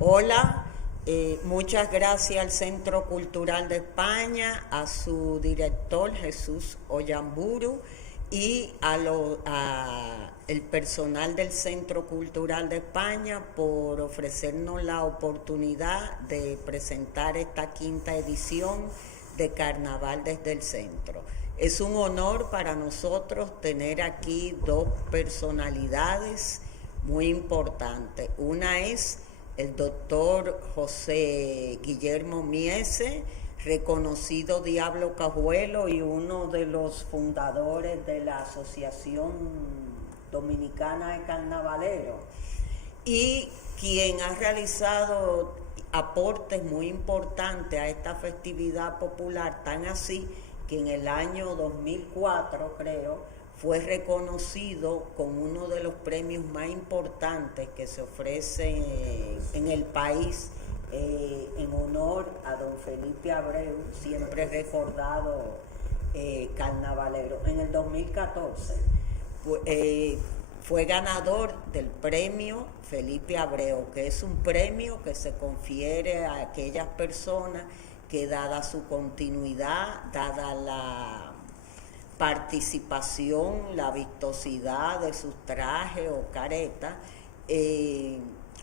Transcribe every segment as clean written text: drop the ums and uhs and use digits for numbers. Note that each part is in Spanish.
Hola, muchas gracias al Centro Cultural de España, a su director Jesús Oyamburu y a el personal del Centro Cultural de España por ofrecernos la oportunidad de presentar esta quinta edición de Carnaval desde el Centro. Es un honor para nosotros tener aquí dos personalidades muy importantes. Una es el doctor José Guillermo Miese, reconocido Diablo Cajuelo y uno de los fundadores de la Asociación Dominicana de Carnavaleros, y quien ha realizado aportes muy importantes a esta festividad popular, tan así que en el año 2004, creo, fue reconocido con uno de los premios más importantes que se ofrece en el país, en honor a don Felipe Abreu, siempre recordado carnavalero. En el 2014 fue ganador del premio Felipe Abreu, que es un premio que se confiere a aquellas personas que, dada su continuidad, dada la participación, la vistosidad de sus trajes o caretas,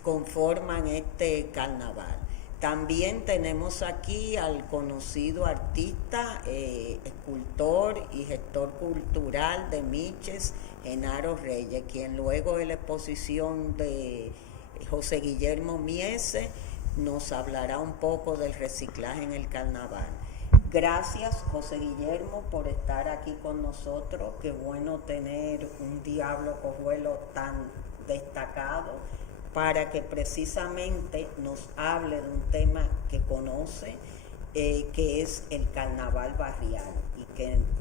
conforman este carnaval. También tenemos aquí al conocido artista, escultor y gestor cultural de Miches, Genaro Reyes, quien luego de la exposición de José Guillermo Miese nos hablará un poco del reciclaje en el carnaval. Gracias, José Guillermo, por estar aquí con nosotros. Qué bueno tener un Diablo Cojuelo tan destacado para que precisamente nos hable de un tema que conoce, que es el carnaval barrial,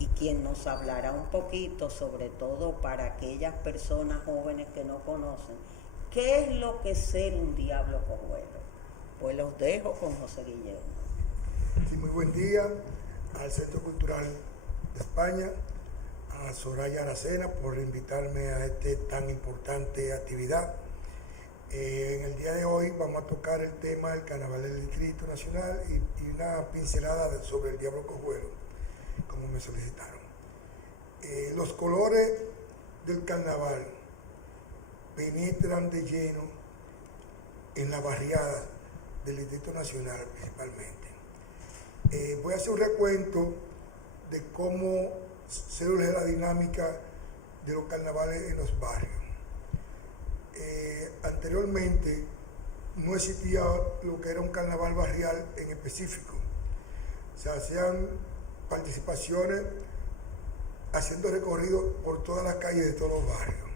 y quien nos hablará un poquito, sobre todo para aquellas personas jóvenes que no conocen, qué es lo que es ser un Diablo Cojuelo. Pues los dejo con José Guillermo. Sí, muy buen día al Centro Cultural de España, a Soraya Aracena por invitarme a esta tan importante actividad. En el día de hoy vamos a tocar el tema del Carnaval del Distrito Nacional y una pincelada sobre el Diablo Cojuelo, como me solicitaron. Los colores del carnaval penetran de lleno en la barriada del Distrito Nacional principalmente. Voy a hacer un recuento de cómo se surge la dinámica de los carnavales en los barrios. Anteriormente no existía lo que era un carnaval barrial en específico. Se hacían participaciones haciendo recorridos por todas las calles de todos los barrios,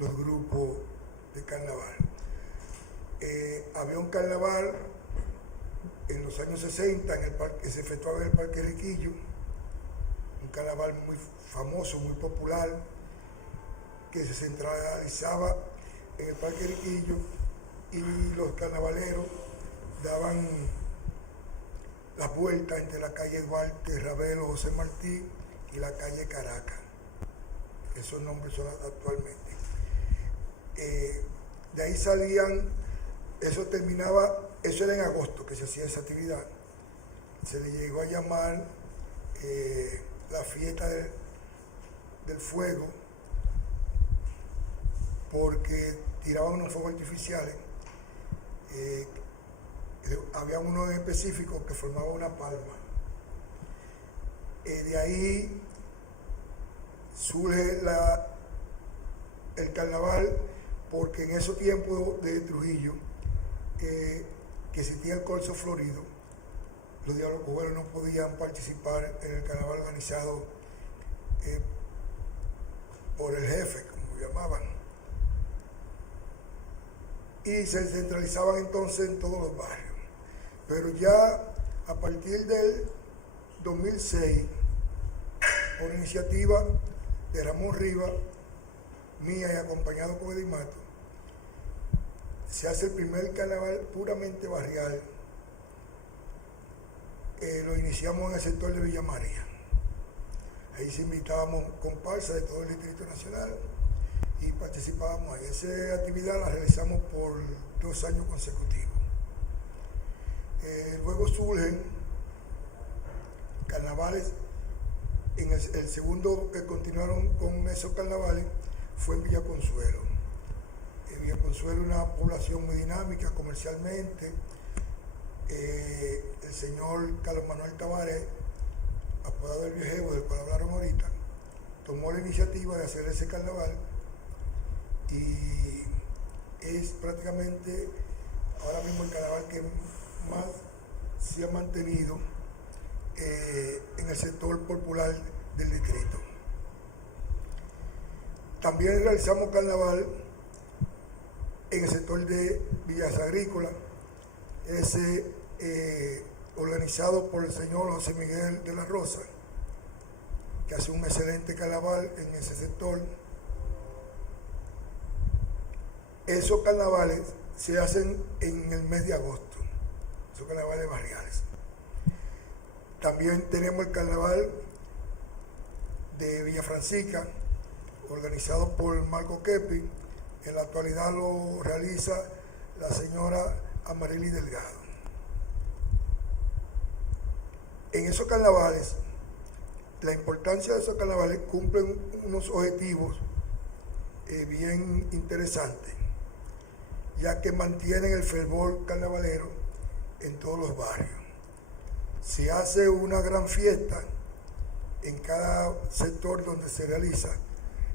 los grupos de carnaval. Había un carnaval en los años 60 que se efectuaba en el Parque Riquillo, un carnaval muy famoso, muy popular, que se centralizaba en el Parque Riquillo, y los carnavaleros daban la vuelta entre la calle Duarte, Ravelo, José Martí y la calle Caracas. Esos nombres son actualmente. De ahí salían, eso era en agosto que se hacía esa actividad. Se le llegó a llamar la fiesta del fuego, porque tiraban unos fuegos artificiales. Había uno en específico que formaba una palma. De ahí surge el carnaval, porque en esos tiempos de Trujillo, que existía el corso florido, los Diablos Cojuelos no podían participar en el carnaval organizado por el jefe, como lo llamaban, y se centralizaban entonces en todos los barrios. Pero ya a partir del 2006, por iniciativa de Ramón Rivas, mía y acompañado con Edimato, se hace el primer carnaval puramente barrial. Lo iniciamos en el sector de Villa María. Ahí se invitábamos comparsas de todo el Distrito Nacional y participábamos ahí. Esa actividad la realizamos por 2 años consecutivos. Luego surgen carnavales. El segundo que continuaron con esos carnavales fue en Villa Consuelo. Villa Consuelo es una población muy dinámica comercialmente. El señor Carlos Manuel Tavares, apodado el Viejevo, del cual hablaron ahorita, tomó la iniciativa de hacer ese carnaval y es prácticamente ahora mismo el carnaval que más se ha mantenido en el sector popular del distrito. También realizamos carnaval en el sector de Villas Agrícolas, organizado por el señor José Miguel de la Rosa, que hace un excelente carnaval en ese sector. Esos carnavales se hacen en el mes de agosto, esos carnavales barriales. También tenemos el carnaval de Villa Francisca, organizado por Marco Kepi. En la actualidad lo realiza la señora Amarili Delgado. En esos carnavales, la importancia de esos carnavales cumplen unos objetivos bien interesantes, ya que mantienen el fervor carnavalero en todos los barrios. Se hace una gran fiesta en cada sector donde se realiza.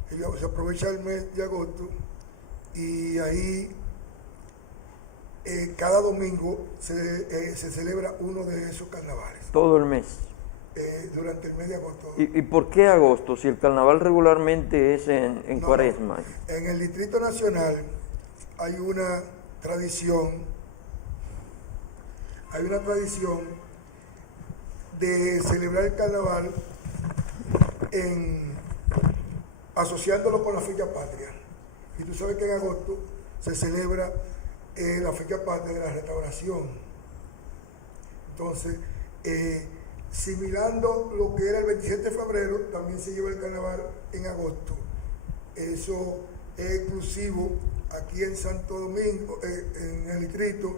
Se aprovecha el mes de agosto y ahí cada domingo se celebra uno de esos carnavales. Todo el mes. Durante el mes de agosto. ¿Y por qué agosto? Si el carnaval regularmente es en Cuaresma. En el Distrito Nacional hay una tradición de celebrar el carnaval asociándolo con la fecha patria. Y tú sabes que en agosto se celebra la fecha patria de la Restauración. Entonces, similando lo que era el 27 de febrero, también se lleva el carnaval en agosto. Eso es exclusivo aquí en Santo Domingo, en el distrito,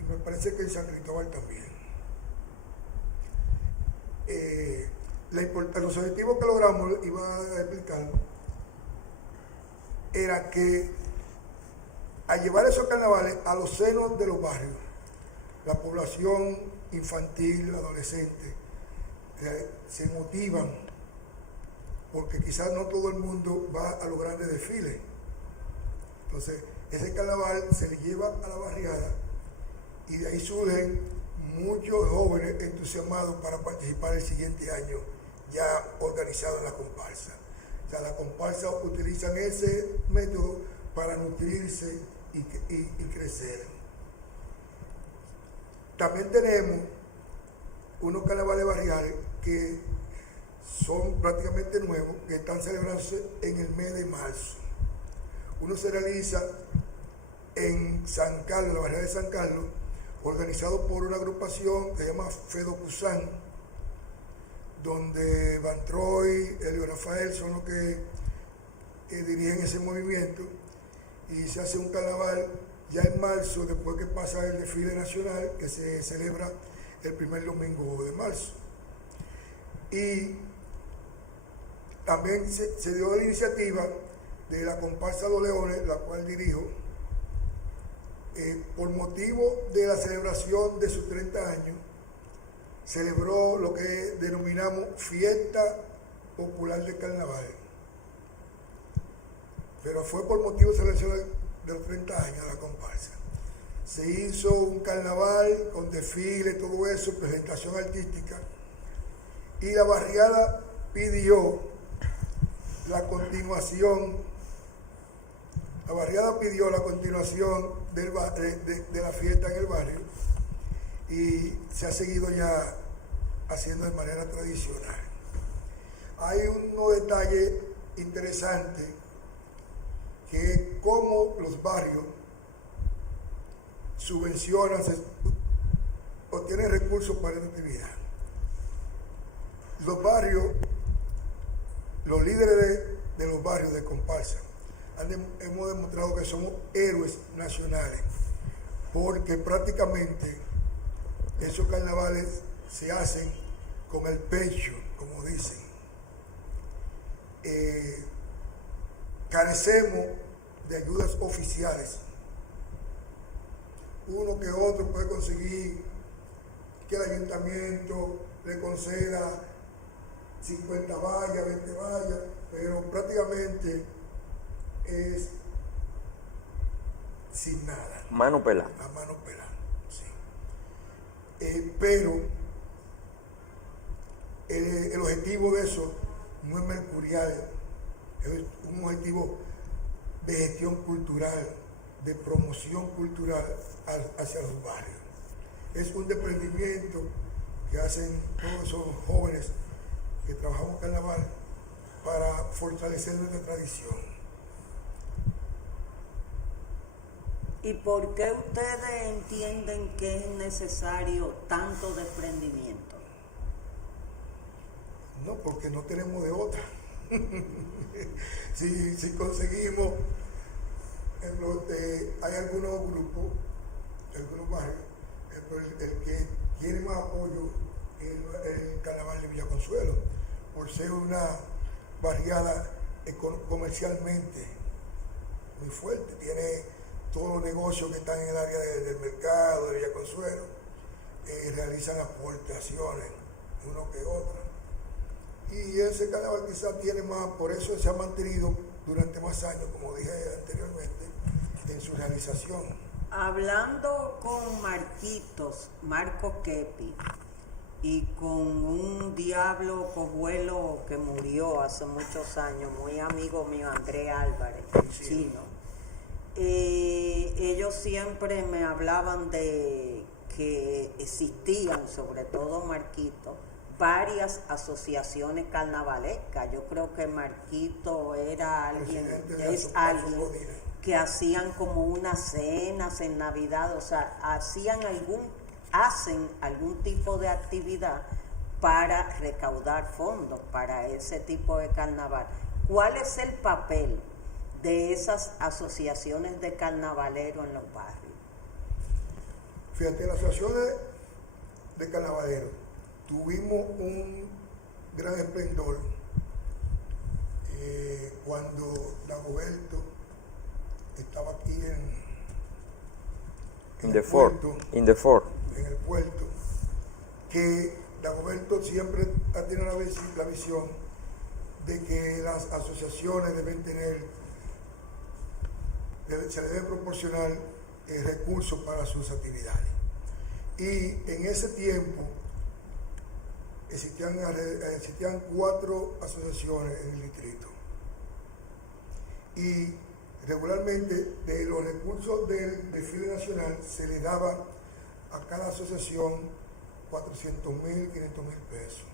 y me parece que en San Cristóbal también. Los objetivos que logramos, iba a explicar, era que a llevar esos carnavales a los senos de los barrios, la población infantil, adolescente, se motivan, porque quizás no todo el mundo va a los grandes desfiles. Entonces, ese carnaval se le lleva a la barriada y de ahí surgen muchos jóvenes entusiasmados para participar el siguiente año, ya organizado en la comparsa. O sea, las comparsas utilizan ese método para nutrirse y crecer. También tenemos unos carnavales barriales que son prácticamente nuevos, que están celebrándose en el mes de marzo. Uno se realiza en San Carlos, la barriada de San Carlos, organizado por una agrupación que se llama Fedocusán, donde Van Troy, Elio Rafael son los que dirigen ese movimiento, y se hace un carnaval ya en marzo, después que pasa el desfile nacional, que se celebra el primer domingo de marzo. Y también se dio la iniciativa de la comparsa Los Leones, la cual dirijo, por motivo de la celebración de sus 30 años, celebró lo que denominamos Fiesta Popular de Carnaval. Pero fue por motivo de celebración de los 30 años de la comparsa. Se hizo un carnaval con desfile, todo eso, presentación artística, y la barriada pidió la continuación de la fiesta en el barrio, y se ha seguido ya haciendo de manera tradicional. Hay unos detalles interesantes, que es cómo los barrios subvencionan, obtienen recursos para esta actividad. Los barrios, los líderes de los barrios de comparsa, hemos demostrado que somos héroes nacionales, porque prácticamente esos carnavales se hacen con el pecho, como dicen. Carecemos de ayudas oficiales. Uno que otro puede conseguir que el ayuntamiento le conceda 50 vallas, 20 vallas, pero prácticamente es sin nada. Mano pelada. A mano pelada, sí. Pero el objetivo de eso no es mercurial, es un objetivo de gestión cultural, de promoción cultural hacia los barrios. Es un desprendimiento que hacen todos esos jóvenes que trabajamos carnaval para fortalecer nuestra tradición. ¿Y por qué ustedes entienden que es necesario tanto desprendimiento? No, porque no tenemos de otra. si conseguimos, hay algunos grupos, algunos barrios, el que tiene más apoyo es el Carnaval de Villa Consuelo, por ser una barriada comercialmente muy fuerte. Tiene todos los negocios que están en el área del mercado de Villa Consuelo, realizan aportaciones, uno que otro. Y ese carnaval quizás tiene más, por eso se ha mantenido durante más años, como dije anteriormente, en su realización. Hablando con Marcos Kepi, y con un diablo cojuelo que murió hace muchos años, muy amigo mío, Andrés Álvarez, Sí. chino, ellos siempre me hablaban de que existían, sobre todo Marquito, varias asociaciones carnavalescas. Yo creo que Marquito era alguien que hacían como unas cenas en Navidad, o sea, hacen algún tipo de actividad para recaudar fondos para ese tipo de carnaval. ¿Cuál es el papel de esas asociaciones de carnavaleros en los barrios? Fíjate, las asociaciones de carnavaleros tuvimos un gran esplendor cuando Dagoberto estaba aquí en el puerto, que Dagoberto siempre ha tenido la visión de que las asociaciones se les debe proporcionar recursos para sus actividades. Y en ese tiempo existían 4 asociaciones en el distrito. Y regularmente de los recursos del desfile nacional se le daba a cada asociación 400,000, 500,000 pesos.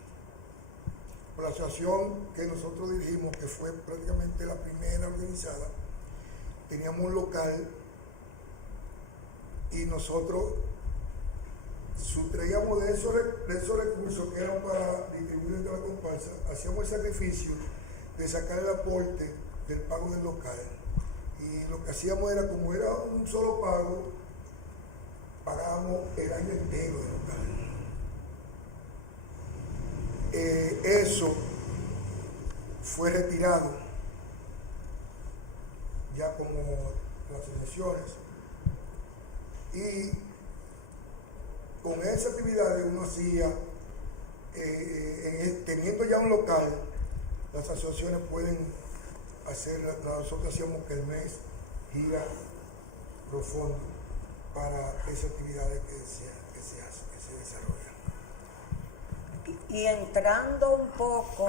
Por la asociación que nosotros dirigimos, que fue prácticamente la primera organizada, teníamos un local y nosotros sustraíamos de esos recursos que eran para distribuir entre la comparsa, hacíamos el sacrificio de sacar el aporte del pago del local. Y lo que hacíamos era, como era un solo pago, pagábamos el año entero del local. Eso fue retirado ya como las asociaciones, y con esas actividades uno hacía, teniendo ya un local, las asociaciones pueden hacer, nosotros hacíamos que el mes gira profundo para esas actividades que se desarrollan. Y entrando un poco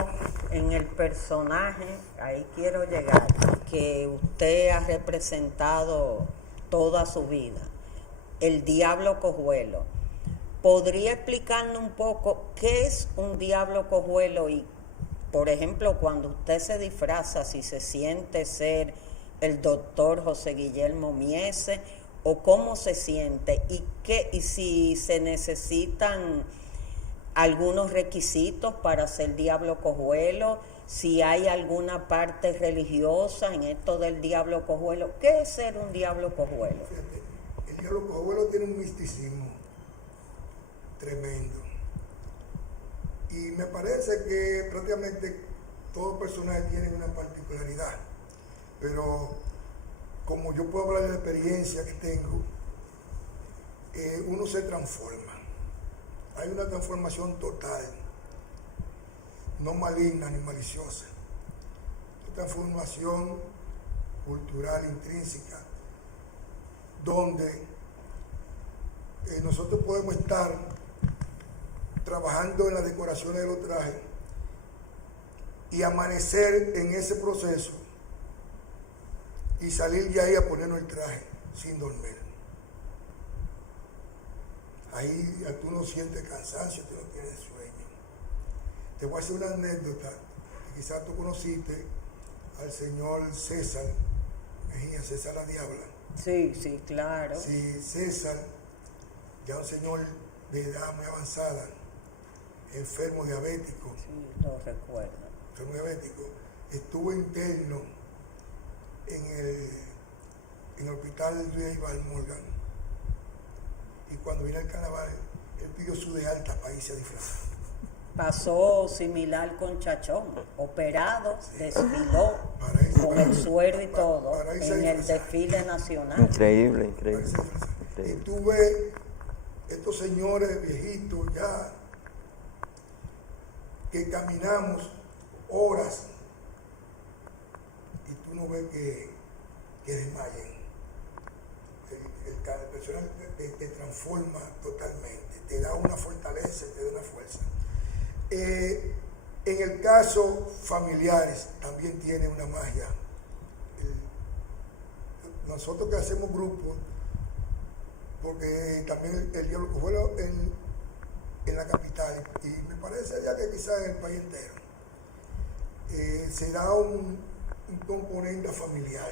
en el personaje, ahí quiero llegar, que usted ha representado toda su vida, el Diablo Cojuelo. ¿Podría explicarnos un poco qué es un Diablo Cojuelo? Y, por ejemplo, cuando usted se disfraza, si se siente ser el doctor José Guillermo Miese, o cómo se siente, y si se necesitan algunos requisitos para ser diablo cojuelo, si hay alguna parte religiosa en esto del diablo cojuelo. ¿Qué es ser un diablo cojuelo? Fíjate, el diablo cojuelo tiene un misticismo tremendo. Y me parece que prácticamente todo personaje tiene una particularidad. Pero como yo puedo hablar de la experiencia que tengo, uno se transforma. Hay una transformación total, no maligna ni maliciosa. Una transformación cultural intrínseca, donde nosotros podemos estar trabajando en las decoraciones de los trajes y amanecer en ese proceso y salir de ahí a ponernos el traje sin dormir. Ahí tú no sientes cansancio, tú no tienes sueño. Te voy a hacer una anécdota, que quizás tú conociste al señor César Mejía, César la Diabla. Sí, sí, claro. Sí, César, ya un señor de edad muy avanzada, enfermo diabético. Sí, lo recuerdo. Enfermo diabético, estuvo interno en el hospital de Ival Morgan. Y cuando vino el carnaval, él pidió su de alta para irse a disfrazar. Pasó similar con Chachón, operado, Sí. Desfiló con el suero y todo en el desfile nacional. Increíble, increíble. Y increíble. tú ves estos señores viejitos ya que caminamos horas y tú no ves que desmayen. El personal te transforma totalmente, te da una fortaleza, te da una fuerza. En el caso familiares también tiene una magia. Nosotros que hacemos grupos, porque también el diablo cojuelo en la capital, y me parece ya que quizás en el país entero, se da un componente familiar.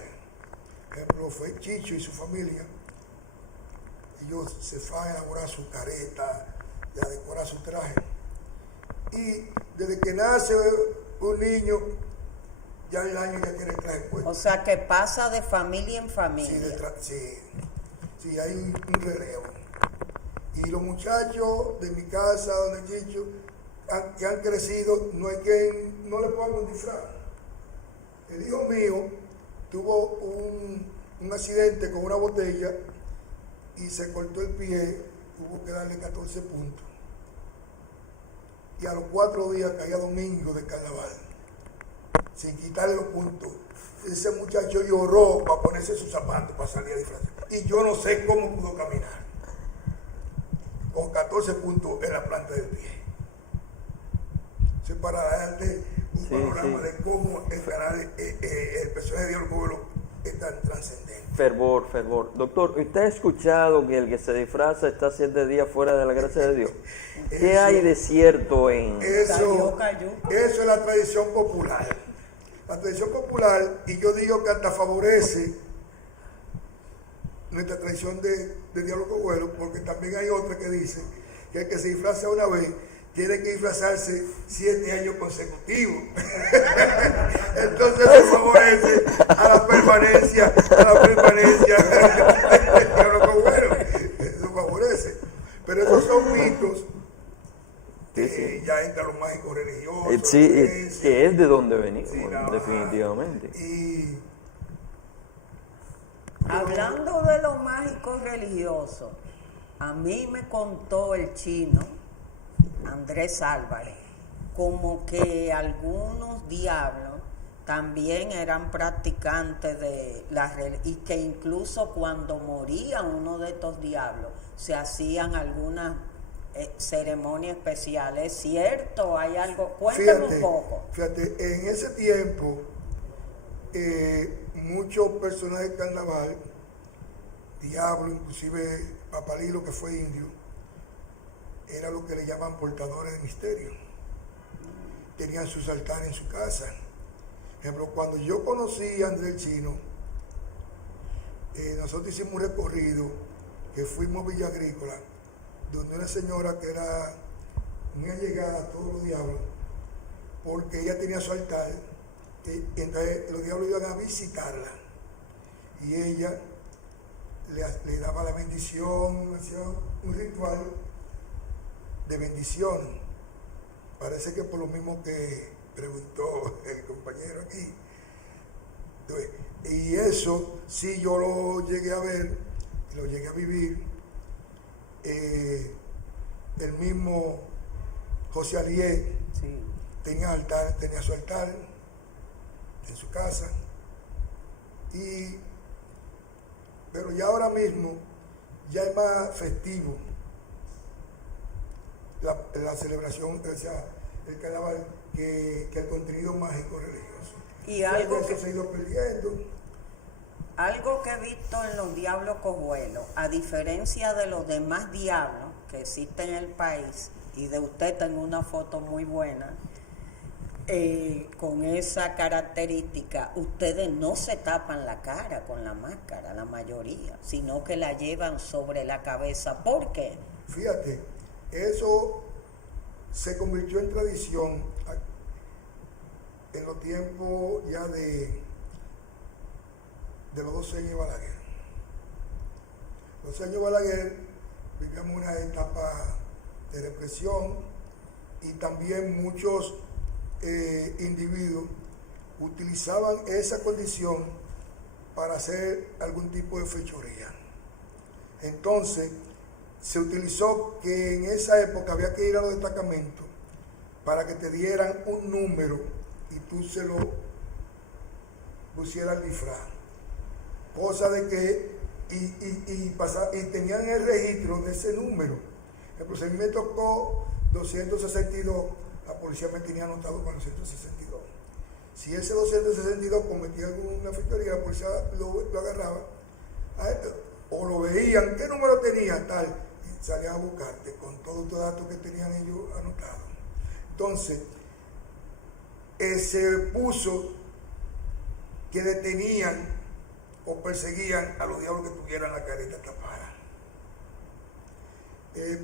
Por ejemplo, fue Chicho y su familia. Ellos se van a elaborar su careta, a decorar su traje. Y desde que nace un niño, ya el año ya tiene el traje puesto. O sea que pasa de familia en familia. Sí, hay un relevo. Y los muchachos de mi casa, donde Chicho, que han crecido, no hay quien no le ponga un disfraz. El hijo mío tuvo un accidente con una botella y se cortó el pie, hubo que darle 14 puntos. Y a los 4 días caía domingo de carnaval, sin quitarle los puntos. Ese muchacho lloró para ponerse sus zapatos, para salir a disfrazar. Y yo no sé cómo pudo caminar, con 14 puntos en la planta del pie. Eso es para darle un panorama de cómo el personaje de Diablo Cojuelo es tan trascendente. Fervor, fervor. Doctor, ¿usted ha escuchado que el que se disfraza está 7 días fuera de la gracia de Dios? ¿Qué hay de cierto en...? Eso Cayó. es la tradición popular. La tradición popular, y yo digo que hasta favorece nuestra tradición de Diablo Cojuelo, porque también hay otra que dice que el que se disfraza una vez tiene que disfrazarse 7 años consecutivos. Entonces eso favorece a la permanencia del Diablo Cojuelo. Eso favorece. Pero esos son mitos. Ya entra lo mágico religioso. Sí, que es de donde venimos, Sí, definitivamente. Y Hablando de lo mágico religioso, a mí me contó el chino, Andrés Álvarez, como que algunos diablos también eran practicantes de la religión y que incluso cuando moría uno de estos diablos se hacían algunas ceremonias especiales. ¿Es cierto? ¿Hay algo? Cuéntame un poco. Fíjate, en ese tiempo muchos personajes de carnaval, diablo, inclusive Papalilo, que fue indio, era lo que le llaman portadores de misterio. Tenían sus altares en su casa. Por ejemplo, cuando yo conocí a Andrés Chino, nosotros hicimos un recorrido que fuimos a Villa Agrícola, donde una señora que era muy allegada a todos los diablos, porque ella tenía su altar, entonces los diablos iban a visitarla, y ella le daba la bendición, hacía un ritual de bendición. Parece que por lo mismo que preguntó el compañero aquí. Entonces, y eso sí yo lo llegué a ver, lo llegué a vivir. El mismo José Ariel tenía su altar en su casa, pero ya ahora mismo ya es más festivo la celebración, o sea, el carnaval, que el contenido mágico religioso. Y algo eso se ha ido perdiendo. Algo que he visto en los Diablos Cojuelos, a diferencia de los demás diablos que existen en el país, y de usted tengo una foto muy buena, con esa característica, ustedes no se tapan la cara con la máscara, la mayoría, sino que la llevan sobre la cabeza. ¿Por qué? Fíjate, eso se convirtió en tradición en los tiempos ya de los 12 años de Balaguer. Los 12 años de Balaguer vivíamos una etapa de represión y también muchos individuos utilizaban esa condición para hacer algún tipo de fechoría. Entonces, se utilizó que en esa época había que ir a los destacamentos para que te dieran un número y tú se lo pusieras al disfraz. Cosa de que, y tenían el registro de ese número. Entonces, a mí me tocó 262, la policía me tenía anotado con 262. Si ese 262 cometía alguna fechoría, la policía lo agarraba, o lo veían, ¿qué número tenía? Tal, y salían a buscarte con todos los datos que tenían ellos anotados. Entonces, se puso que detenían o perseguían a los diablos que tuvieran la careta tapada.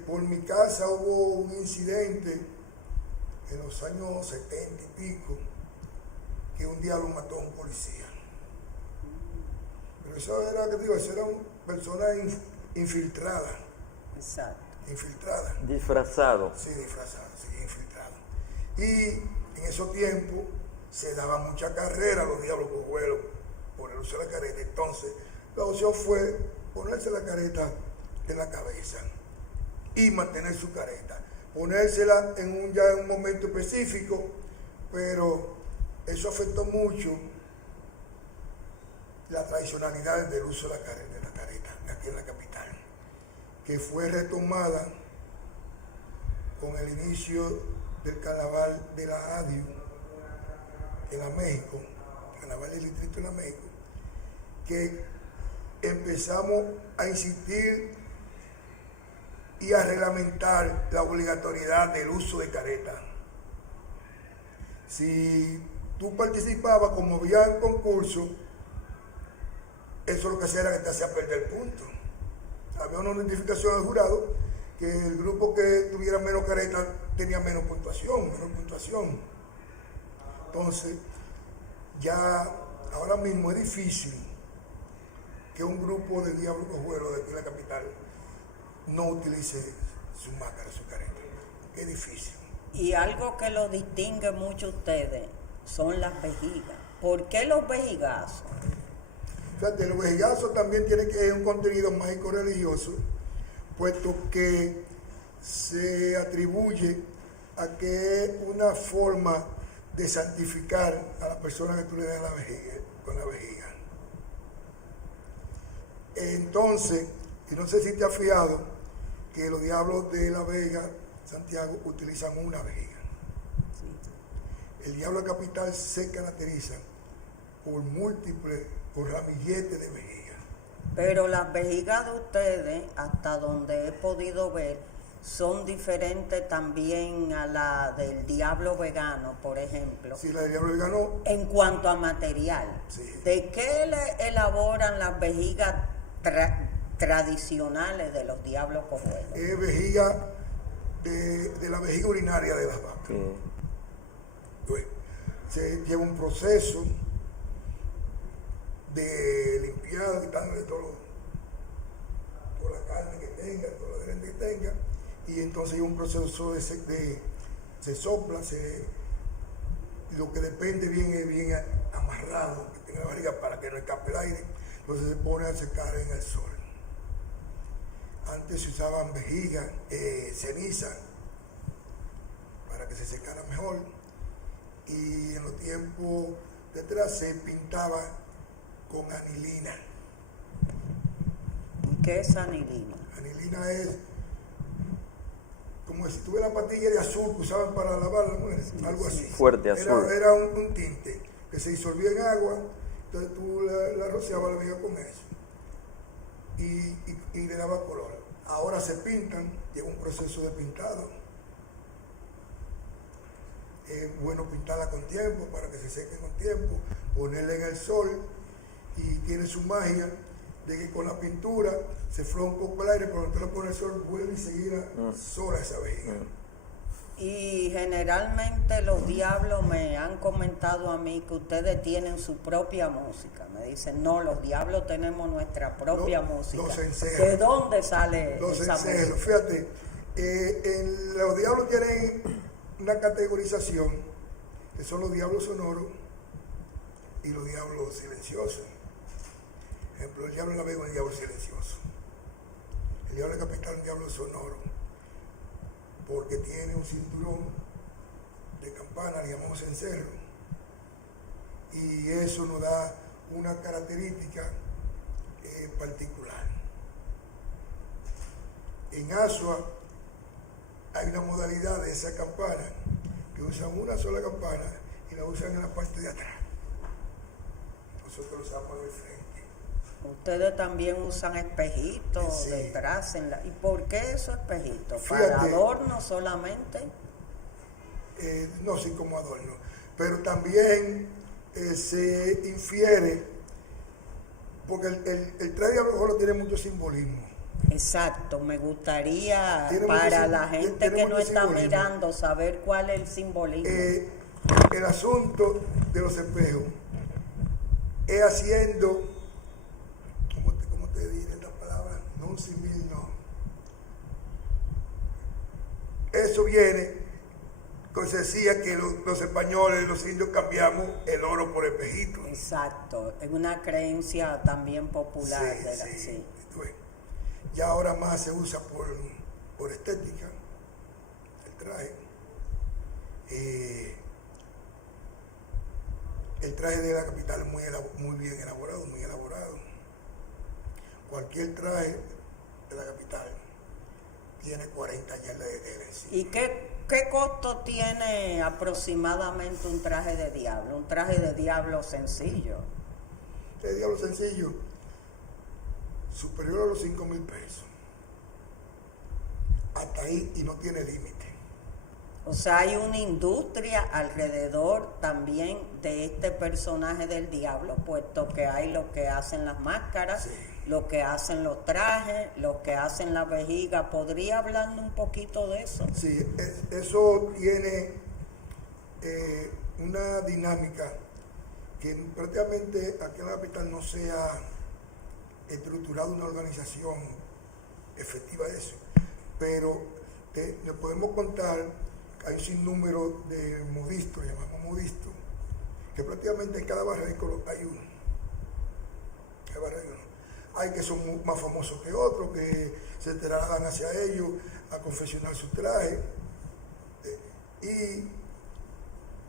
Por mi casa hubo un incidente en los años 70 y pico, que un diablo mató a un policía. Pero eso era, eso era una persona infiltrada. Exacto. Infiltrada. Disfrazado. Sí, disfrazado, sí, infiltrado. Y en esos tiempos se daba mucha carrera a los diablos cojuelos por el uso de la careta. Entonces, la opción fue ponerse la careta en la cabeza y mantener su careta. Ponérsela ya en un momento específico, pero eso afectó mucho la tradicionalidad del uso de la careta aquí en la capital, que fue retomada con el inicio del carnaval de la ADIO en la México, carnaval del distrito de la México, que empezamos a insistir y a reglamentar la obligatoriedad del uso de careta. Si tú participabas, como había un concurso, eso lo que hacía era que te hacía perder puntos. Había una notificación del jurado que el grupo que tuviera menos careta tenía menos puntuación. Entonces, ya ahora mismo es difícil que un grupo de diablos cojuelos de aquí en la capital no utilice su máscara, su careta. Es difícil. Y algo que lo distingue mucho a ustedes son las vejigas. ¿Por qué los vejigazos? Fíjate, los vejigazos también tienen que un contenido mágico religioso, puesto que se atribuye a que es una forma de santificar a la persona que tú le das con la vejiga. Entonces, y no sé si te has fijado que los diablos de La Vega, Santiago, utilizan una vejiga. El diablo de capital se caracteriza por ramilletes de vejiga. Pero las vejigas de ustedes, hasta donde he podido ver, son diferentes también a la del diablo vegano, por ejemplo. Sí, la del diablo vegano. En cuanto a material, sí. ¿De qué le elaboran las vejigas tradicionales de los diablos cojuelos? Es vejiga de la vejiga urinaria de las vacas. Sí. Pues, se lleva un proceso de limpiado, quitándole toda la carne que tenga, toda la grande que tenga, y entonces hay un proceso se sopla, lo que depende bien amarrado, que tenga la barriga para que no escape el aire, entonces se pone a secar en el sol. Antes se usaban vejigas, ceniza, para que se secara mejor, y en los tiempos de atrás se pintaba con anilina. ¿Qué es anilina? Anilina es como si tuviera la patilla de azul que usaban para lavar las mujeres, algo así. Fuerte azul. Era un tinte que se disolvía en agua, entonces tú la rociabas la vejiga con eso y le daba color. Ahora se pintan, lleva un proceso de pintado. Es bueno pintarla con tiempo para que se seque con tiempo, ponerla en el sol, y tiene su magia de que con la pintura se floja un poco el aire, pero cuando usted lo pone el sol vuelve y seguirá sola esa vejiga. Y generalmente los diablos me han comentado a mí que ustedes tienen su propia música. Me dicen, no, los diablos tenemos nuestra propia música. Los encerros. ¿De dónde sale los esa encerros? música? Fíjate, los diablos tienen una categorización, que son los diablos sonoros y los diablos silenciosos. Por ejemplo, el diablo de la Vega es un diablo silencioso. El diablo de Capital es un diablo sonoro, porque tiene un cinturón de campana, le llamamos encerro, y eso nos da una característica particular. En Asua hay una modalidad de esa campana que usan una sola campana y la usan en la parte de atrás. Nosotros lo usamos en el frente. Ustedes también usan espejitos Sí. detrás. ¿Y por qué esos espejitos? Fíjate. ¿Para adorno solamente? No, sí, como adorno. Pero también se infiere, porque el traje de abejorro tiene mucho simbolismo. Exacto, me gustaría Tiene para mucho la sim- gente tiene que mucho no está simbolismo. mirando saber cuál es el simbolismo. El asunto de los espejos es haciendo, ¿cómo te diré esta palabra? No un símil, no. Eso viene, que se decía que los españoles, los indios cambiamos el oro por espejito. Exacto, es una creencia también popular. Sí. Bueno, ya ahora más se usa por estética el traje. El traje de la capital es muy bien elaborado, muy elaborado. Cualquier traje de la capital tiene 40 yardas de tela encima. ¿Y qué costo tiene aproximadamente un traje de diablo? Un traje de diablo sencillo. El diablo sencillo, superior a los 5,000 pesos. Hasta ahí, y no tiene límite. O sea, hay una industria alrededor también de este personaje del diablo, puesto que hay los que hacen las máscaras, Sí. los que hacen los trajes, los que hacen la vejiga. ¿Podría hablarme un poquito de eso? Sí, eso tiene una dinámica que prácticamente aquí en la capital no se ha estructurado una organización efectiva de eso, pero le podemos contar, hay un sinnúmero de modistos, llamamos modistos, que prácticamente en cada barrio hay uno. Cada barrio hay uno. Hay que son más famosos que otros, que se trasladan hacia ellos a confeccionar su traje. Y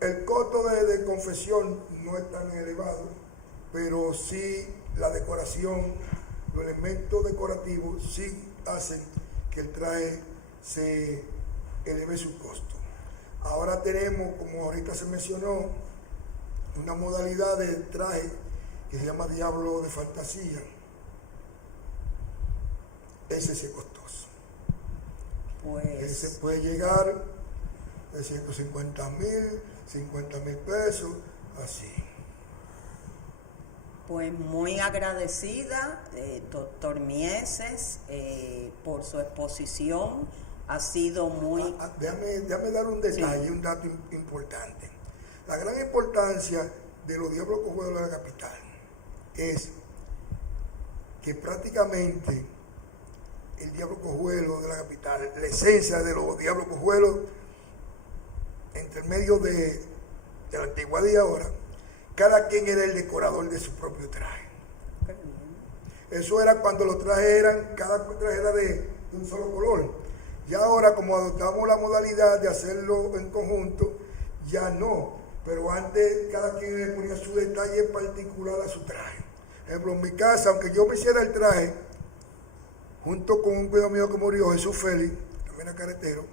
el costo de confección no es tan elevado, pero sí la decoración, los elementos decorativos sí hacen que el traje se eleve su costo. Ahora tenemos, como ahorita se mencionó, una modalidad de traje que se llama diablo de fantasía. Ese sí es costoso. Ese Pues puede llegar de 150,000, 50,000 pesos, así. Pues muy agradecida, doctor Mieses, por su exposición, ha sido muy... Déjame dar un detalle, sí, un dato importante. La gran importancia de los Diablos Cojuelos de la capital es que prácticamente el Diablo Cojuelo de la capital, la esencia de los Diablos Cojuelos, entre el medio de la antigüedad y ahora, cada quien era el decorador de su propio traje. Eso era cuando los trajes eran, cada traje era de un solo color. Y ahora, como adoptamos la modalidad de hacerlo en conjunto, ya no. Pero antes cada quien le ponía su detalle particular a su traje. Por ejemplo, en mi casa, aunque yo me hiciera el traje, junto con un cuidado mío que murió, Jesús Félix, también era carretero,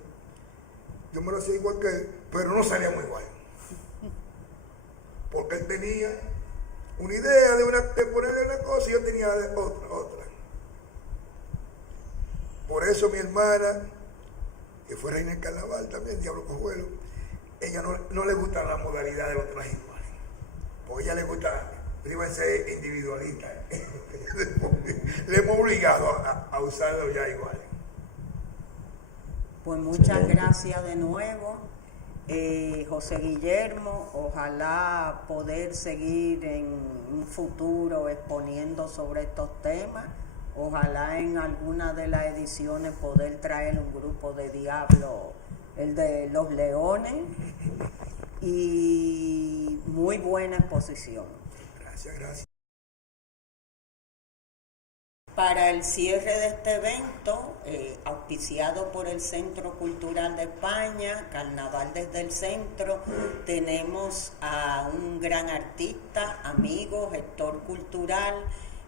yo me lo hacía igual que él, pero no salíamos igual. Porque él tenía una idea de ponerle una cosa y yo tenía otra. Por eso mi hermana, que fue reina del carnaval también, Diablo Cojuelo, ella no le gusta la modalidad de los trajes iguales, porque ella le gusta, iba a ser individualista. Le hemos obligado a usarlo ya iguales. Pues muchas gracias de nuevo, José Guillermo. Ojalá poder seguir en un futuro exponiendo sobre estos temas. Ojalá en alguna de las ediciones poder traer un grupo de diablos, el de los leones, y muy buena exposición. Gracias. Para el cierre de este evento, auspiciado por el Centro Cultural de España, Carnaval desde el Centro, tenemos a un gran artista, amigo, gestor cultural,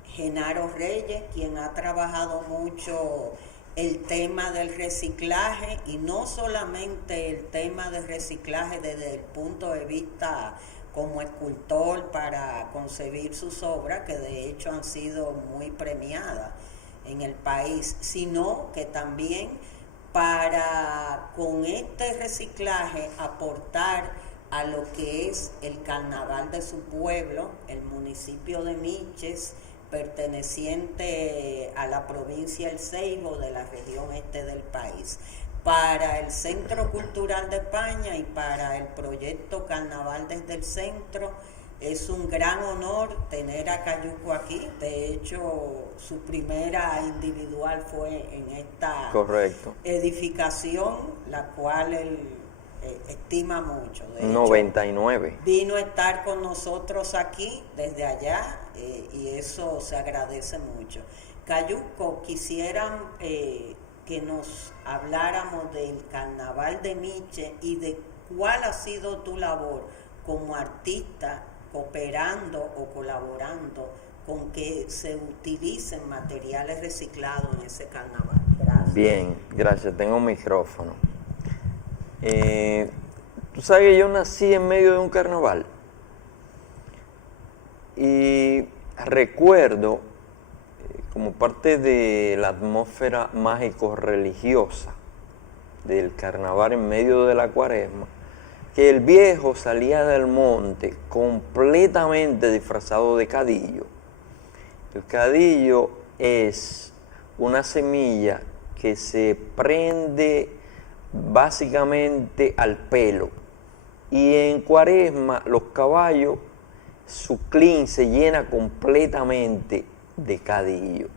Genaro Reyes, quien ha trabajado mucho el tema del reciclaje, y no solamente el tema del reciclaje desde el punto de vista como escultor para concebir sus obras, que de hecho han sido muy premiadas en el país, sino que también para con este reciclaje aportar a lo que es el carnaval de su pueblo, el municipio de Miches, perteneciente a la provincia El Ceibo de la región este del país. Para el Centro Cultural de España y para el proyecto Carnaval desde el Centro, es un gran honor tener a Cayuco aquí. De hecho, su primera individual fue en esta edificación, la cual él estima mucho. De 99. Hecho, vino a estar con nosotros aquí desde allá, y eso se agradece mucho. Cayuco, quisieran que nos habláramos del Carnaval de Miches y de cuál ha sido tu labor como artista, cooperando o colaborando con que se utilicen materiales reciclados en ese carnaval. Gracias. Bien, gracias. Tengo un micrófono. Tú sabes que yo nací en medio de un carnaval y recuerdo, como parte de la atmósfera mágico-religiosa del carnaval en medio de la cuaresma, que el viejo salía del monte completamente disfrazado de cadillo. El cadillo es una semilla que se prende básicamente al pelo, y en cuaresma los caballos, su crin se llena completamente de cadillo.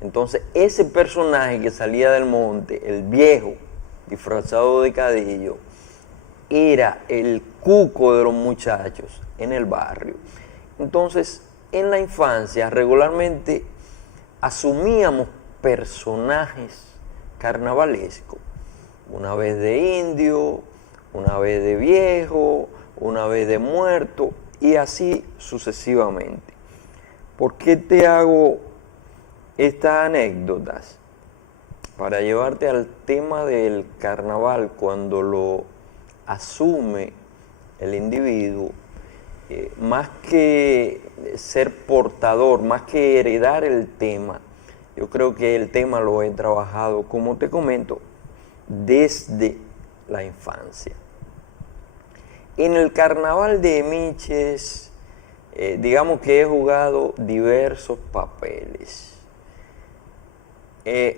Entonces ese personaje que salía del monte, el viejo disfrazado de cadillo, era el cuco de los muchachos en el barrio. Entonces en la infancia regularmente asumíamos personajes carnavalescos, una vez de indio, una vez de viejo, una vez de muerto, y así sucesivamente. ¿Por qué te hago estas anécdotas? Para llevarte al tema del carnaval, cuando lo asume el individuo, más que ser portador, más que heredar el tema, yo creo que el tema lo he trabajado, como te comento, desde la infancia. En el carnaval de Miches, digamos que he jugado diversos papeles.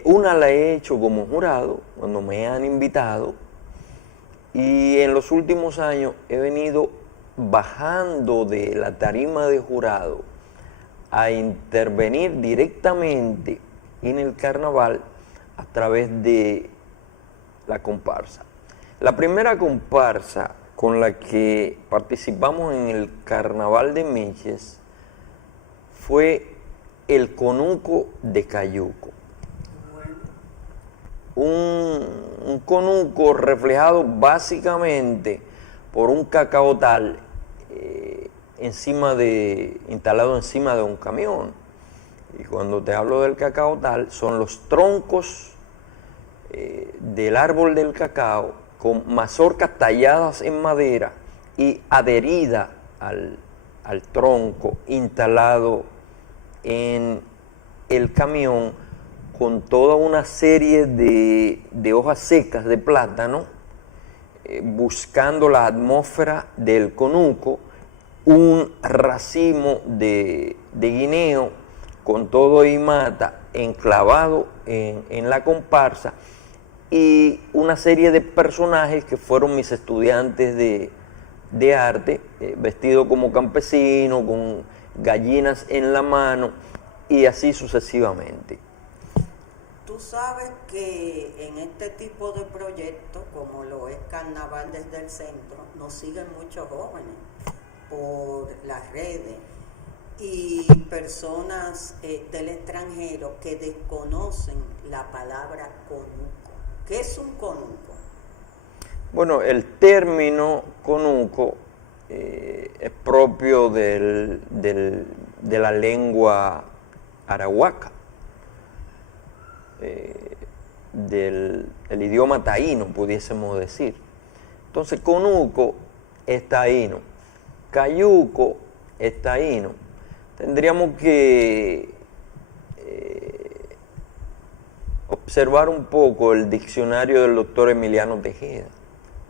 Una la he hecho como jurado, cuando me han invitado, y en los últimos años he venido bajando de la tarima de jurado a intervenir directamente en el carnaval a través de la comparsa. La primera comparsa con la que participamos en el carnaval de Miches fue el Conuco de Cayuco. Un conuco reflejado básicamente por un cacaotal instalado encima de un camión. Y cuando te hablo del cacaotal, son los troncos del árbol del cacao con mazorcas talladas en madera y adherida al tronco instalado en el camión, con toda una serie de hojas secas de plátano, buscando la atmósfera del conuco, un racimo de guineo con todo y mata enclavado en la comparsa, y una serie de personajes que fueron mis estudiantes de arte, vestidos como campesinos, con gallinas en la mano, y así sucesivamente. Tú sabes que en este tipo de proyectos, como lo es Carnaval desde el Centro, nos siguen muchos jóvenes por las redes y personas del extranjero que desconocen la palabra conuco. ¿Qué es un conuco? Bueno, el término conuco es propio de la lengua arahuaca, del idioma taíno, pudiésemos decir. Entonces, conuco es taíno, cayuco es taíno. Tendríamos que observar un poco el diccionario del doctor Emiliano Tejeda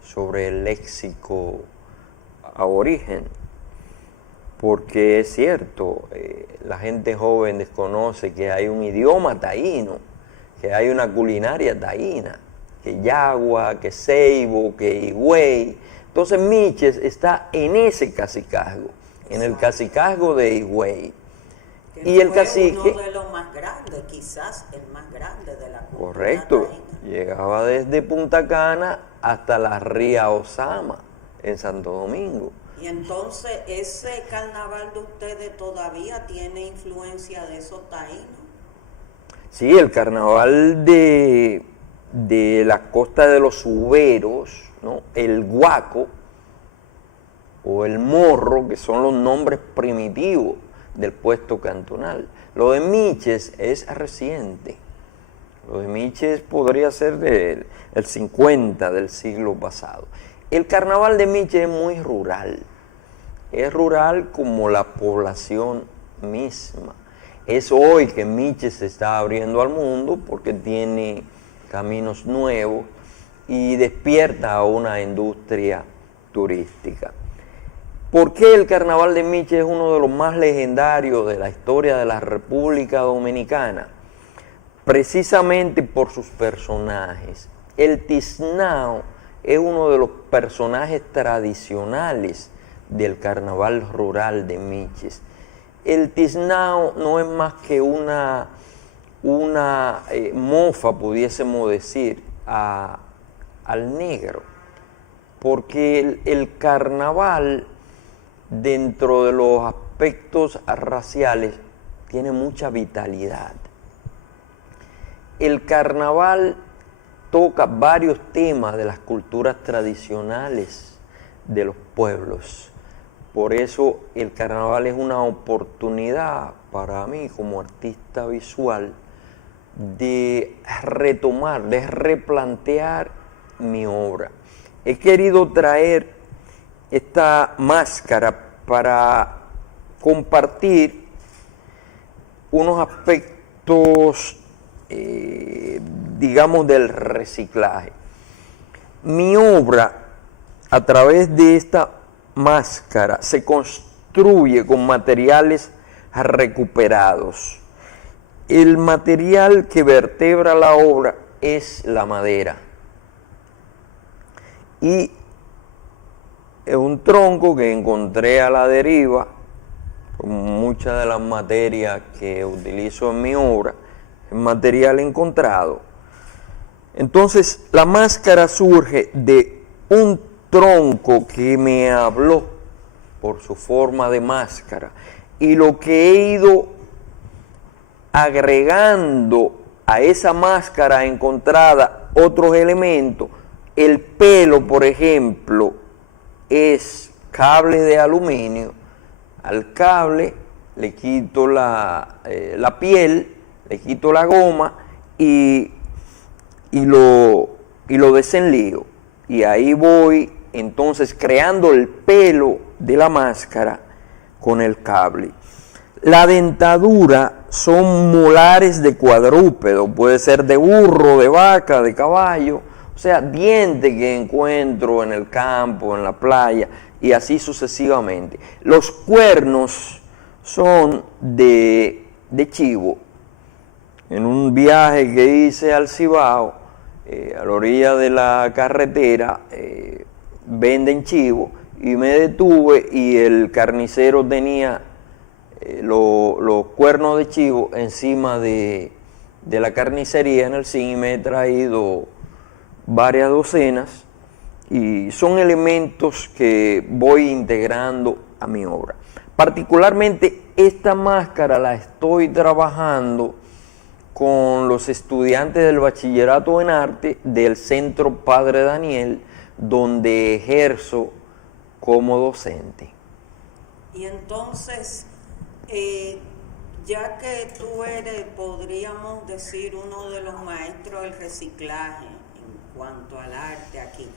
sobre el léxico aborigen, porque es cierto, la gente joven desconoce que hay un idioma taíno, que hay una culinaria taína, que yagua, que ceibo, que higüey. Entonces Miches está en ese cacicazgo, en el cacicazgo de higüey. Y el cacique, uno de los más grandes, quizás el más grande de la cultura correcto, taína. Llegaba desde Punta Cana hasta la Ría Osama, en Santo Domingo. Y entonces, ¿ese carnaval de ustedes todavía tiene influencia de esos taínos? Sí, el carnaval de la costa de los Uberos, ¿no? El guaco o el morro, que son los nombres primitivos del puesto cantonal. Lo de Miches es reciente. Lo de Miches podría ser del 50 del siglo pasado. El carnaval de Miches es muy rural. Es rural como la población misma. Es hoy que Miches se está abriendo al mundo porque tiene caminos nuevos y despierta a una industria turística. ¿Por qué el carnaval de Miches es uno de los más legendarios de la historia de la República Dominicana? Precisamente por sus personajes. El tiznao es uno de los personajes tradicionales del carnaval rural de Miches. El tiznao no es más que una mofa, pudiésemos decir, al negro, porque el carnaval, dentro de los aspectos raciales, tiene mucha vitalidad. El carnaval toca varios temas de las culturas tradicionales de los pueblos. Por eso el carnaval es una oportunidad para mí como artista visual de retomar, de replantear mi obra. He querido traer esta máscara para compartir unos aspectos, digamos, del reciclaje. Mi obra, a través de esta máscara, se construye con materiales recuperados. el material que vertebra la obra es la madera. Y es un tronco que encontré a la deriva, como muchas de las materias que utilizo en mi obra, es material encontrado. Entonces la máscara surge de un tronco que me habló por su forma de máscara, y lo que he ido agregando a esa máscara encontrada otros elementos. El pelo, por ejemplo, es cable de aluminio. Al cable le quito la piel, le quito la goma y lo desenlío. Y ahí voy entonces creando el pelo de la máscara con el cable. La dentadura son molares de cuadrúpedo, puede ser de burro, de vaca, de caballo, o sea, dientes que encuentro en el campo, en la playa, y así sucesivamente. Los cuernos son de chivo. En un viaje que hice al Cibao, a la orilla de la carretera, venden chivo, y me detuve y el carnicero tenía los cuernos de chivo encima de la carnicería en el zinc, y me he traído varias docenas, y son elementos que voy integrando a mi obra. Particularmente esta máscara la estoy trabajando con los estudiantes del Bachillerato en Arte del Centro Padre Daniel, donde ejerzo como docente. Y entonces, ya que tú eres, podríamos decir, uno de los maestros del reciclaje en cuanto al arte aquí,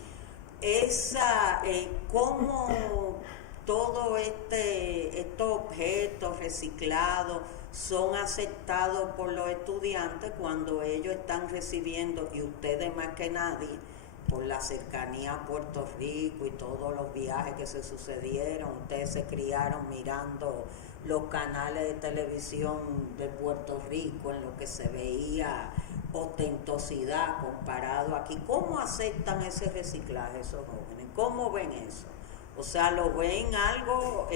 ¿cómo todos estos objetos reciclados son aceptados por los estudiantes cuando ellos están recibiendo, y ustedes más que nadie, por la cercanía a Puerto Rico y todos los viajes que se sucedieron, ustedes se criaron mirando los canales de televisión de Puerto Rico, en lo que se veía ostentosidad comparado aquí? ¿Cómo aceptan ese reciclaje esos jóvenes? ¿Cómo ven eso? O sea, ¿lo ven algo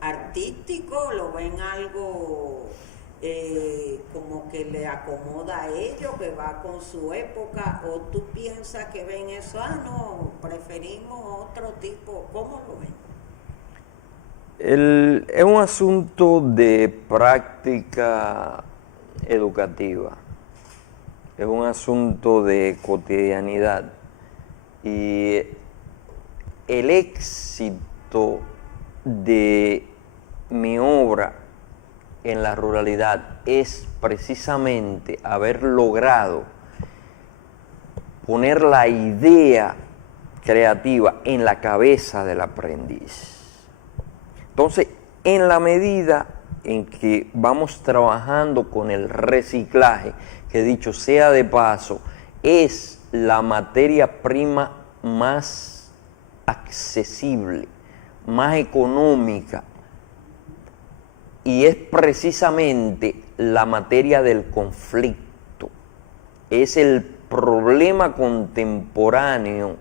artístico? ¿Lo ven algo como que le acomoda a ellos, que va con su época? ¿O tú piensas que ven eso? No, preferimos otro tipo. ¿Cómo lo ven? Es un asunto de práctica educativa, es un asunto de cotidianidad, y el éxito de mi obra en la ruralidad es precisamente haber logrado poner la idea creativa en la cabeza del aprendiz. Entonces, en la medida en que vamos trabajando con el reciclaje, que dicho sea de paso, es la materia prima más accesible, más económica, y es precisamente la materia del conflicto, es el problema contemporáneo,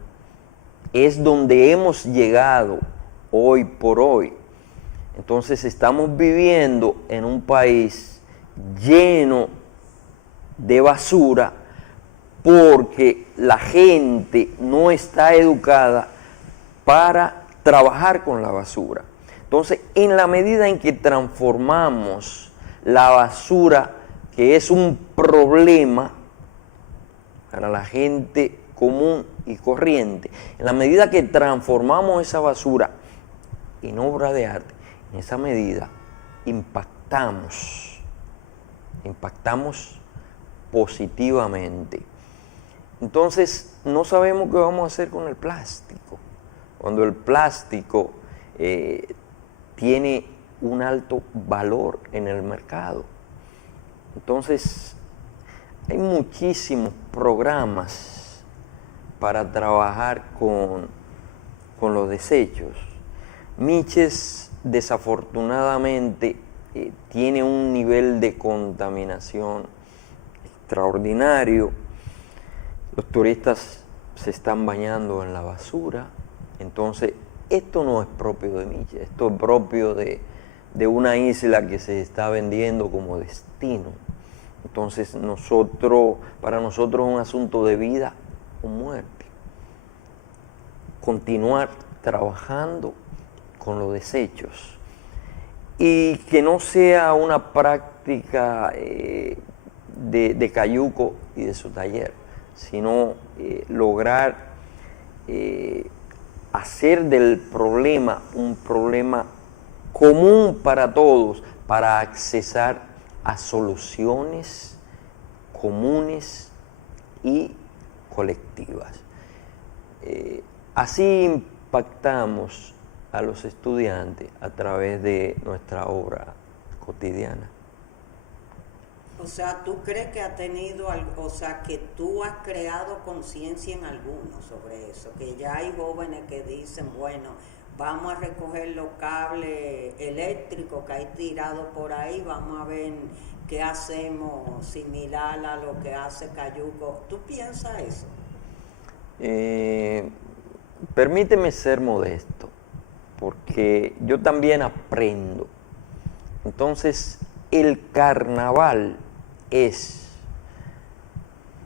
es donde hemos llegado hoy por hoy. Entonces estamos viviendo en un país lleno de basura porque la gente no está educada para trabajar con la basura. Entonces, en la medida en que transformamos la basura, que es un problema para la gente común y corriente, en la medida que transformamos esa basura en obra de arte, en esa medida impactamos positivamente. Entonces, no sabemos qué vamos a hacer con el plástico. Cuando el plástico tiene un alto valor en el mercado. Entonces, hay muchísimos programas para trabajar con los desechos. Miches, desafortunadamente, tiene un nivel de contaminación extraordinario. Los turistas se están bañando en la basura. Entonces, esto no es propio de Miche, esto es propio de una isla que se está vendiendo como destino. Entonces, para nosotros es un asunto de vida o muerte. Continuar trabajando con los desechos y que no sea una práctica de Cayuco y de su taller, sino lograr hacer del problema un problema común para todos, para accesar a soluciones comunes y colectivas. Así impactamos a los estudiantes a través de nuestra obra cotidiana. O sea, ¿tú crees que ha tenido algo, o sea, que tú has creado conciencia en algunos sobre eso? Que ya hay jóvenes que dicen, bueno, vamos a recoger los cables eléctricos que hay tirados por ahí, vamos a ver qué hacemos similar a lo que hace Cayuco. ¿Tú piensas eso? Permíteme ser modesto, porque yo también aprendo. Entonces, el carnaval es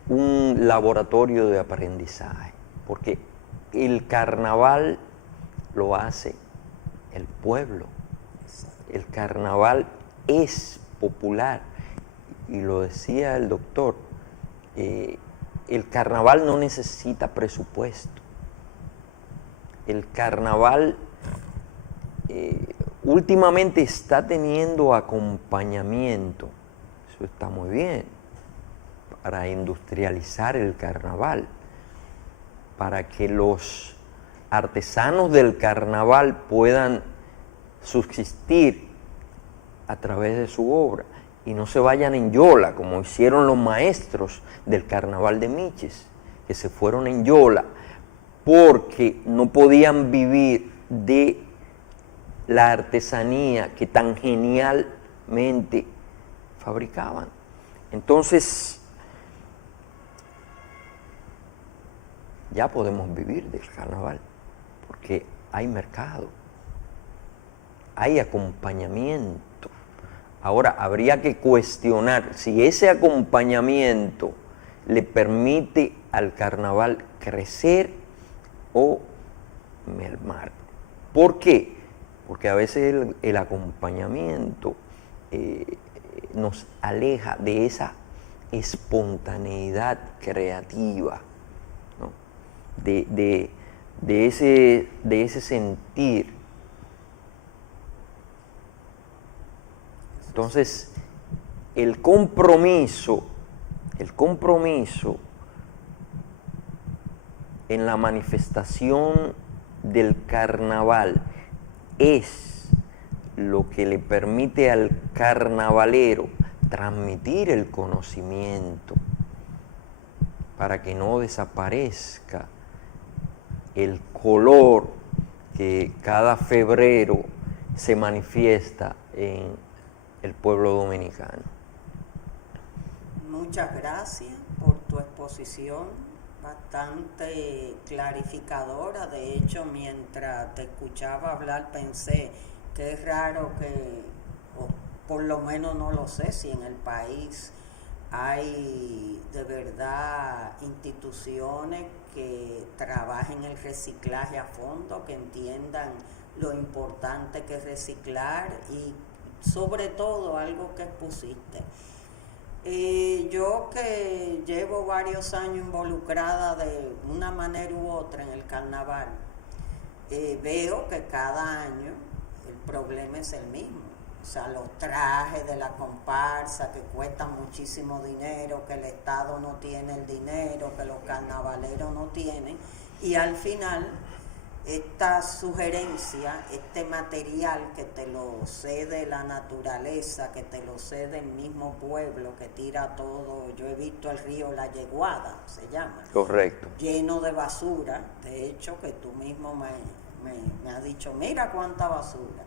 un laboratorio de aprendizaje, porque el carnaval lo hace el pueblo. El carnaval es popular, y lo decía el doctor, el carnaval no necesita presupuesto. El carnaval últimamente está teniendo acompañamiento, eso está muy bien, para industrializar el carnaval, para que los artesanos del carnaval puedan subsistir a través de su obra y no se vayan en yola, como hicieron los maestros del carnaval de Miches, que se fueron en yola porque no podían vivir de la artesanía que tan genialmente fabricaban. Entonces, ya podemos vivir del carnaval, porque hay mercado, hay acompañamiento. Ahora, habría que cuestionar si ese acompañamiento le permite al carnaval crecer o mermar. ¿Por qué? Porque a veces el acompañamiento nos aleja de esa espontaneidad creativa, ¿no? de ese sentir. Entonces, el compromiso en la manifestación del carnaval es lo que le permite al carnavalero transmitir el conocimiento para que no desaparezca el color que cada febrero se manifiesta en el pueblo dominicano. Muchas gracias por tu exposición, bastante clarificadora. De hecho, mientras te escuchaba hablar pensé que es raro que, o por lo menos no lo sé, si en el país hay de verdad instituciones que trabajen el reciclaje a fondo, que entiendan lo importante que es reciclar y sobre todo algo que expusiste. Yo que llevo varios años involucrada de una manera u otra en el carnaval, veo que cada año el problema es el mismo. O sea, los trajes de la comparsa que cuestan muchísimo dinero, que el Estado no tiene el dinero, que los carnavaleros no tienen, y al final esta sugerencia, este material que te lo cede la naturaleza, que te lo cede el mismo pueblo, que tira todo. Yo he visto el río La Yeguada, se llama. Correcto. Lleno de basura, de hecho que tú mismo me has dicho, mira cuánta basura.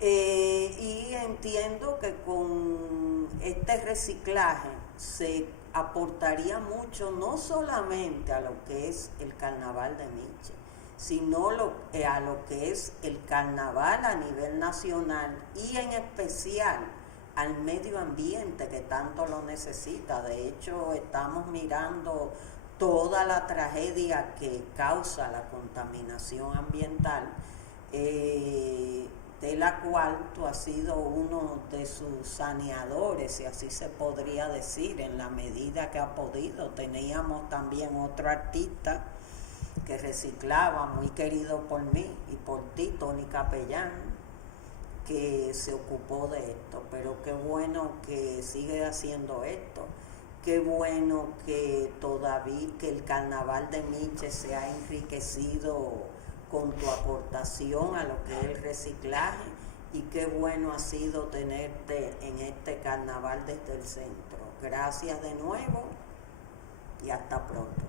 Y entiendo que con este reciclaje se aportaría mucho, no solamente a lo que es el carnaval de Miche, sino a lo que es el carnaval a nivel nacional y en especial al medio ambiente que tanto lo necesita. De hecho, estamos mirando toda la tragedia que causa la contaminación ambiental, de la cual tú has sido uno de sus saneadores, si así se podría decir, en la medida que ha podido. Teníamos también otro artista que reciclaba, muy querido por mí y por ti, Tony Capellán, que se ocupó de esto. Pero qué bueno que sigue haciendo esto. Qué bueno que todavía que el carnaval de Miche se ha enriquecido con tu aportación a lo que es el reciclaje, y qué bueno ha sido tenerte en este carnaval desde el centro. Gracias de nuevo y hasta pronto.